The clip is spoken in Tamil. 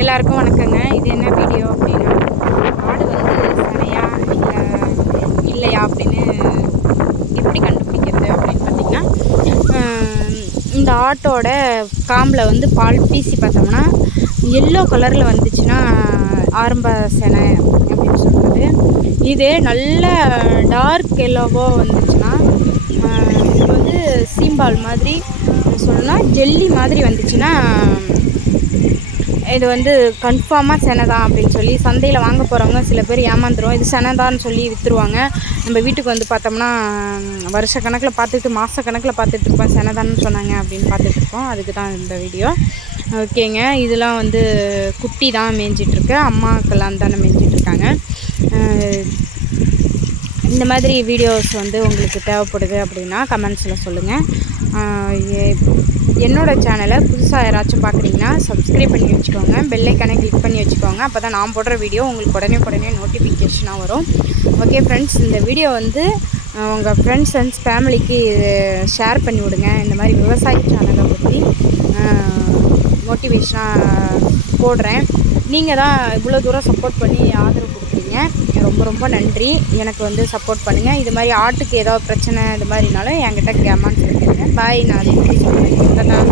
எல்லாருக்கும் வணக்கங்க. இது என்ன வீடியோ அப்படின்னா ஆடு வந்து சனையா இல்லை இல்லையா அப்படின்னு எப்படி கண்டுபிடிக்கிறது அப்படின்னு பார்த்தீங்கன்னா இந்த ஆட்டோட காம்பில் வந்து பால் பீசி பார்த்தோம்னா எல்லோ கலரில் வந்துச்சுன்னா ஆரம்ப செனை அப்படின்னு சொல்கிறது இதே நல்ல டார்க் எல்லோவோ வந்துச்சுன்னா இது வந்து சீம்பால் மாதிரி சொல்லலாம் ஜெல்லி மாதிரி வந்துச்சுன்னா இது வந்து கன்ஃபார்மாக செனை தான் அப்படின்னு சொல்லி சந்தையில் வாங்க போகிறவங்க சில பேர் ஏமாந்துடும் இது செனதான்னு சொல்லி விற்றுருவாங்க நம்ம வீட்டுக்கு வந்து பார்த்தோம்னா வருஷ கணக்கில் பார்த்துட்டு மாத கணக்கில் பார்த்துட்டு இருப்போம். செனை தான்னு சொன்னாங்க அப்படின்னு பார்த்துட்டு இருப்போம். அதுக்கு தான் இந்த வீடியோ ஓகேங்க. இதெல்லாம் வந்து குட்டி தான் மேய்ஞ்சிட்ருக்கு அம்மாக்கெல்லாம் தானே மேய்ஞ்சிட்ருக்காங்க இந்த மாதிரி வீடியோஸ் வந்து உங்களுக்கு தேவைப்படுது அப்படின்னா கமெண்ட்ஸில் சொல்லுங்கள் என்னோட சேனலை புதுசாக யாராச்சும் பார்க்குறீங்கன்னா சப்ஸ்கிரைப் பண்ணி வச்சுக்கோங்க. பெல்லைக்கானே கிளிக் பண்ணி வச்சுக்கோங்க. அப்போ தான் நான் போடுற வீடியோ உங்களுக்கு உடனே உடனே நோட்டிஃபிகேஷனாக வரும். ஓகே ஃப்ரெண்ட்ஸ் இந்த வீடியோ வந்து உங்கள் ஃப்ரெண்ட்ஸ் அண்ட்ஸ் ஃபேமிலிக்கு ஷேர் பண்ணி விடுங்க. இந்த மாதிரி விவசாய சேனலை பற்றி மோட்டிவேஷனாக போடுறேன். நீங்கள் தான் இவ்வளோ தூரம் சப்போர்ட் பண்ணி ஆதரவு கொடுக்குறீங்க ரொம்ப ரொம்ப நன்றி. எனக்கு வந்து சப்போர்ட் பண்ணுங்கள் இது மாதிரி ஆட்டுக்கு ஏதாவது பிரச்சனை இது மாதிரினாலும் என்கிட்ட கேமான்னு சொல்லிடுங்க. பாய் நான்